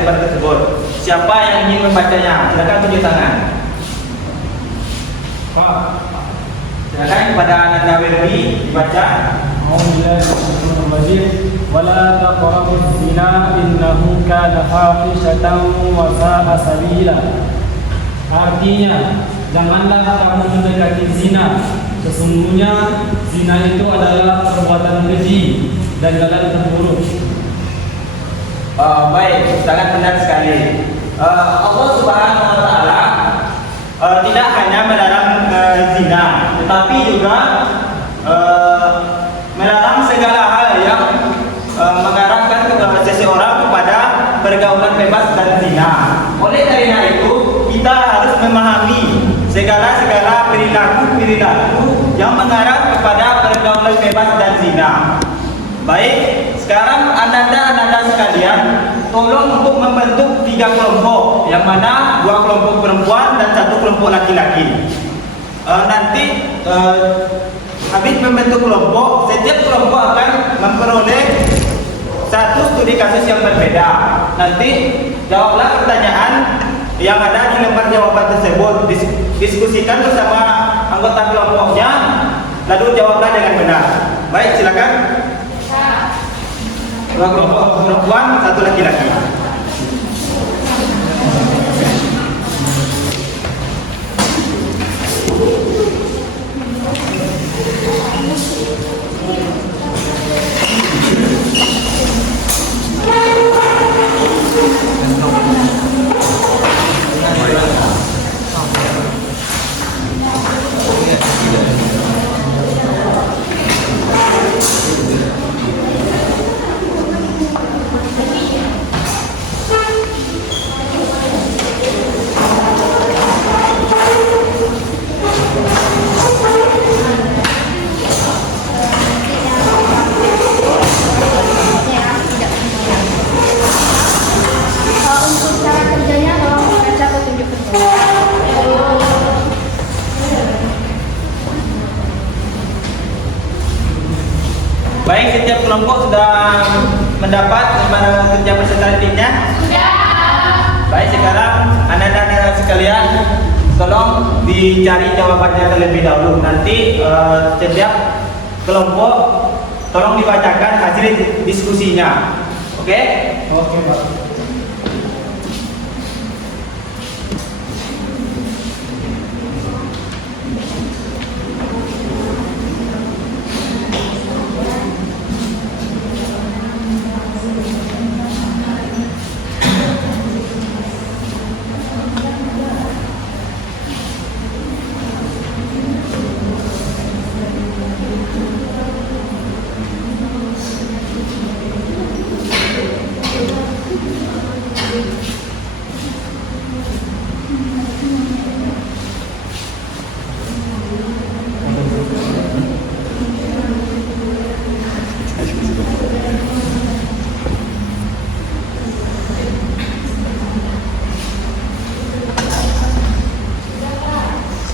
lembar tersebut. Siapa yang ingin membacanya? Silakan tunjuk tangan. Pak, Silakan kepada Ananda Werdi dibaca. ولا تقربوا الزنا إنه كان فاحشة وساء سبيلا. Artinya, janganlah kamu mendekati zina. Sesungguhnya zina itu adalah perbuatan keji dan jalan terburuk. Baik, sangat benar sekali. Allah Subhanahu wa Ta'ala tidak hanya melarang zina, tetapi juga melarang segala hal yang mengarahkan seseorang kepada pergaulan bebas dan zina. Oleh karena itu, kita harus memahami segala perilaku yang mengarah kepada pergaulan bebas dan zina. Baik, sekarang Ananda sekalian, tolong untuk membentuk 3 kelompok, yang mana 2 kelompok perempuan dan 1 kelompok laki-laki. Nanti habis membentuk kelompok, setiap kelompok akan memperoleh 1 studi kasus yang berbeda. Nanti jawablah pertanyaan yang ada di lembar jawaban tersebut, diskusikan bersama anggota kelompoknya, lalu jawablah dengan benar. Baik, silakan. 2 kelompok perempuan, 1 laki-laki. Baik, setiap kelompok sudah mendapat lembar kerja presentatifnya? Sudah. Baik, sekarang Anda sekalian tolong dicari jawabannya terlebih dahulu. Nanti setiap kelompok tolong dibacakan hasil diskusinya. Oke? Oke, Pak.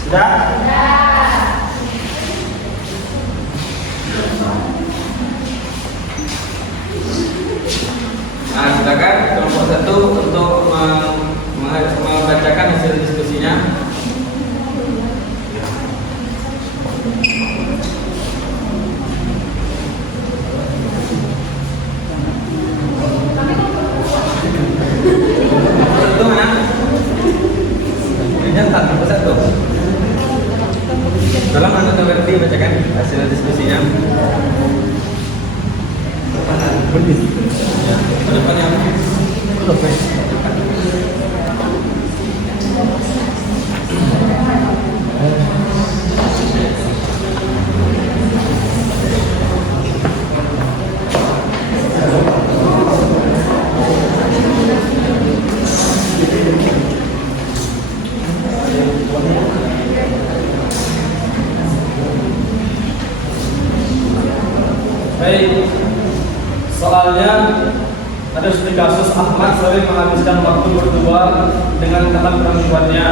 Sudah? Nah, silakan kelompok 1 untuk membacakan hasil diskusinya. Satu mana? Ini tak kelompok 1. Tolong Anda berarti bacakan hasil diskusinya. Ya, depan yang Baik, soalnya ada studi kasus Ahmad sering menghabiskan waktu berdua dengan teman perempuannya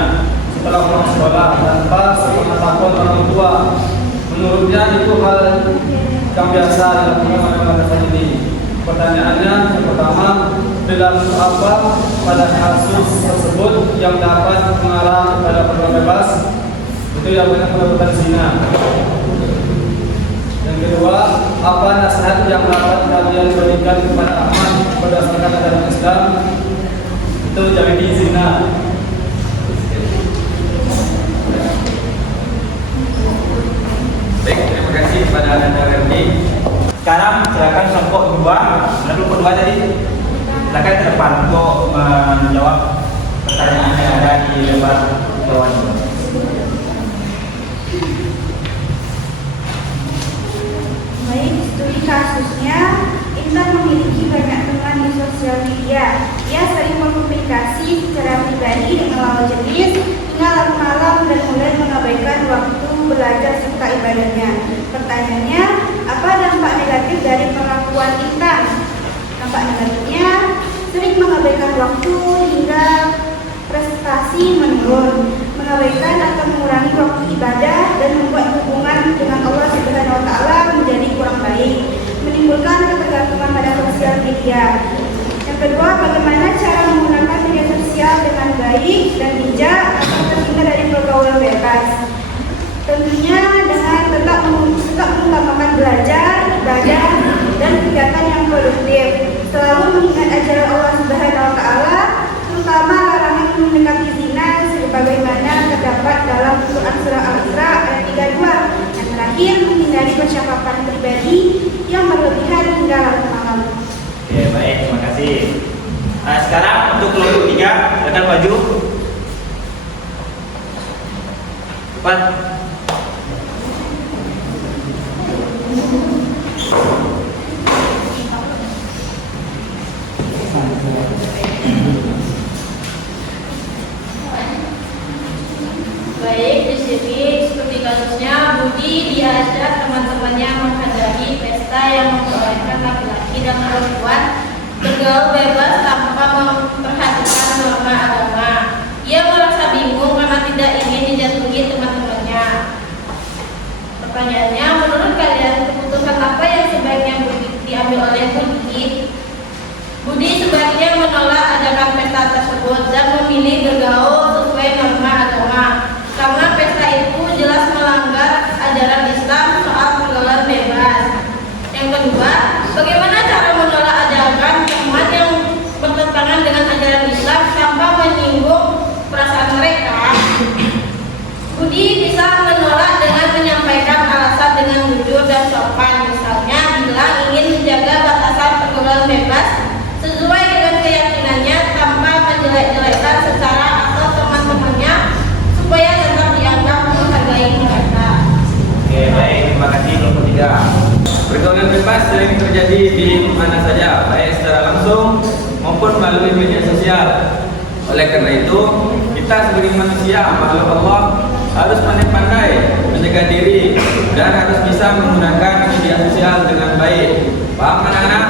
setelah pulang sekolah tanpa sepengetahuan orang tua. Menurutnya itu hal yang biasa dilakukan oleh pada saat ini. Pertanyaannya yang pertama, berlaku apa pada kasus tersebut yang dapat mengarah kepada pergaulan bebas, itu yang benar perbuatan zina. Yang kedua, apa nasihat yang dapat kalian berikan kepada anak berdasarkan ajaran Islam, itu jangan zina. Baik, terima kasih kepada Anda Verdi. Sekarang silakan kelompok 2. Mana kelompok 2 tadi? Silakan ke depan untuk menjawab pertanyaan yang ada di lembar bawah ini. Baik, studi kasusnya, Intan memiliki banyak teman di sosial media. Ia sering berkomunikasi secara pribadi dengan lawan jenis hingga larut malam dan mulai mengabaikan waktu belajar serta ibadahnya. Pertanyaannya, apa dampak negatif dari perlakuan Intan? Dampak negatifnya, sering mengabaikan waktu hingga prestasi menurun, mengabaikan atau mengurangi waktu ibadah dan membuat hubungan dengan Allah Subhanahu wa taala menjadi kurang baik, menimbulkan ketergantungan pada sosial media. Yang kedua, bagaimana cara menggunakan media sosial dengan baik dan bijak agar terhindar dari pergaulan bebas. Tentunya dengan tetap mengutamakan belajar, ibadah, dan kegiatan yang produktif. Selalu mengingat ajaran Allah Subhanahu wa taala, terutama larangan mendekati zina sebagaimana terdapat dalam Quran surah Al-Isra ayat 32. Yang terakhir, menghindari percakapan pribadi yang berlebihan hingga larut malam. Oke, baik, terima kasih. Sekarang untuk kelompok 3, silakan maju. Cepat. Baik, di sini seperti kasusnya Budi diajak teman-temannya menghadiri pesta yang memperbolehkan laki-laki dan perempuan bergaul bebas tanpa memperhatikan norma agama. Ia merasa bingung karena tidak ingin dijatuhi teman-temannya. Pertanyaannya, menurut kalian keputusan apa yang sebaiknya diambil oleh Budi? Budi sebaiknya menolak ajakan pesta tersebut dan memilih bergaul sesuai norma agama, karena pesta itu jelas melanggar ajaran Islam soal pergaulan bebas. Yang kedua, bagaimana cara menolak ajakan teman yang bertentangan dengan ajaran Islam tanpa menyinggung perasaan mereka? Budi bisa menolak dengan menyampaikan alasan dengan jujur dan sopan, misalnya bilang ingin menjaga batasan pergaulan bebas sesuai dengan keyakinannya tanpa menjelek-jelekkan secara atau teman-temannya supaya tetap dianggap menghargai mereka. Oke, baik, terima kasih kelompok 3. Pergaulan bebas sering terjadi di mana saja, baik secara langsung maupun melalui media sosial. Oleh karena itu, kita sebagai manusia, makhluk Allah, harus pandai-pandai menjaga diri dan harus bisa menggunakan media sosial dengan baik. Paham anak-anak?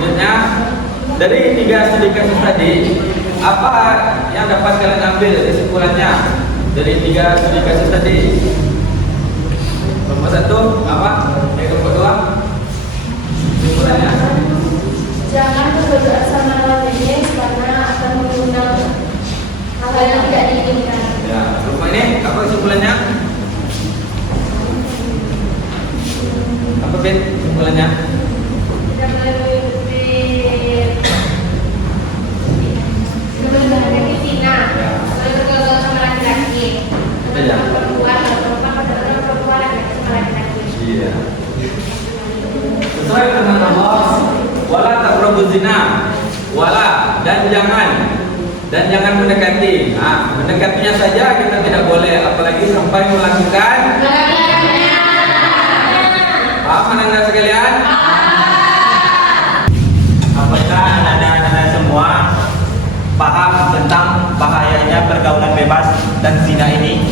Selanjutnya, dari 3 studi kasus tadi, apa yang dapat kalian ambil kesimpulannya dari 3 studi kasus tadi? Nomor 1, apa? Nomor 2, kesimpulannya? Jangan berdoa sama lawan jenis karena akan mengundang hal yang tidak diinginkan. Ya, rumah ini apa kesimpulannya? Apa Ben kesimpulannya? Tidak boleh mengikuti zina, boleh bergaul sama laki-laki, dengan perempuan laki-laki sama laki-laki. Iya. Sesuai firman Allah, wala taqrabuz zina, wala dan jangan mendekati. Nah, mendekatinya saja kita tidak boleh, apalagi sampai melakukan. Paham anak-anak sekalian? Apakah anak-anak semua paham tentang bahayanya pergaulan bebas dan zina ini?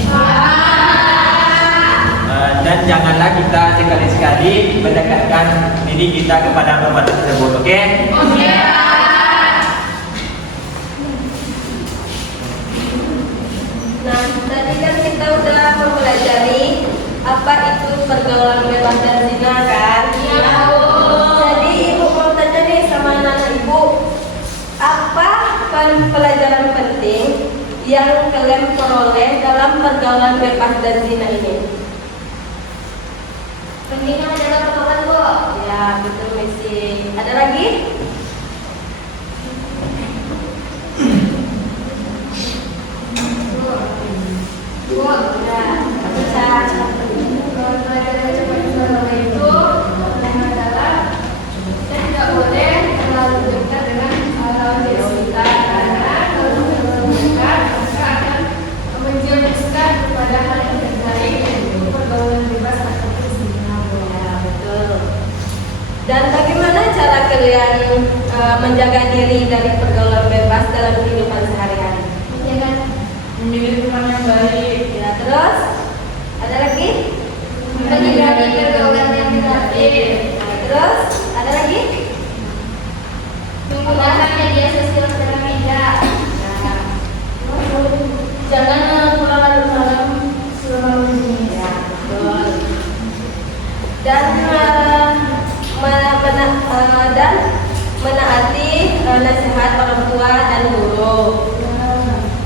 Dan janganlah kita sekali-sekali mendekatkan diri kita kepada perbuatan tersebut, oke? Oke. Nah, tadi kan kita udah mempelajari apa itu pergaulan bebas dan zina kan? Iya. Jadi Ibu mau pelajaran penting yang kalian peroleh dalam pergaulan bebas dan zina ini? Pentingnya menjaga pergaulan, Bu. Ya, betul, Messi. Ada lagi? Bu, Ya, baca. pelajaran ucapan pergaulan itu yang adalah kita tidak boleh terlalu dekat dengan lawan jenis kita, karena kalau terlalu dekat maka akan menjerumuskan kepada hal yang tidak baik, yaitu pergaulan bebas ataupun zina. Ya, betul. Dan bagaimana cara kalian menjaga diri dari pergaulan bebas dalam kehidupan sehari-hari? Memilih teman yang baik. Ya, terus ada lagi? Menghindari pergaulan yang negatif, Nah, terus ada lagi? menggunakan media sosial secara bijak. Nah, Jangan pulang larut malam selama begini. ya, betul. Dan dan menaati nasihat orang tua dan guru.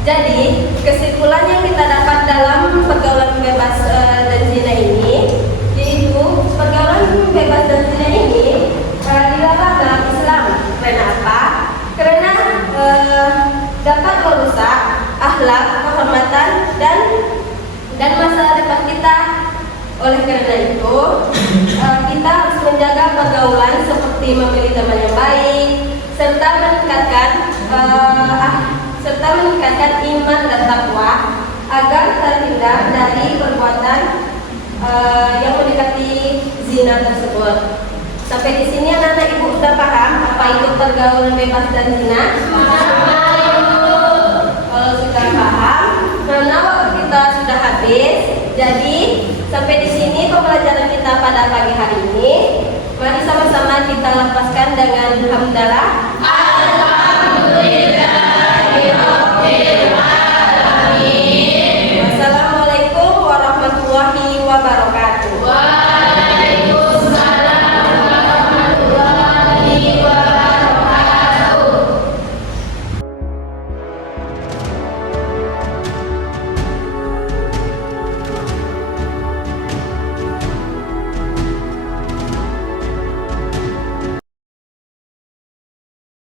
Jadi, kesimpulan yang kita dapat dalam pergaulan bebas dan zina ini, yaitu pergaulan bebas dan zina ini dilarang dalam Islam. Karena apa? Karena dapat merusak akhlak, kehormatan, dan masa depan kita. Oleh karena itu, kita harus menjaga pergaulan seperti memilih teman yang baik, serta meningkatkan iman dan takwa agar terhindar dari perbuatan yang mendekati zina tersebut. Sampai di sini anak-anak ibu sudah paham apa itu pergaulan bebas dan zina? Kalau sudah paham, karena waktu kita sudah habis, jadi sampai di sini pembelajaran kita pada pagi hari ini. Mari sama-sama kita lepaskan dengan hamdalah.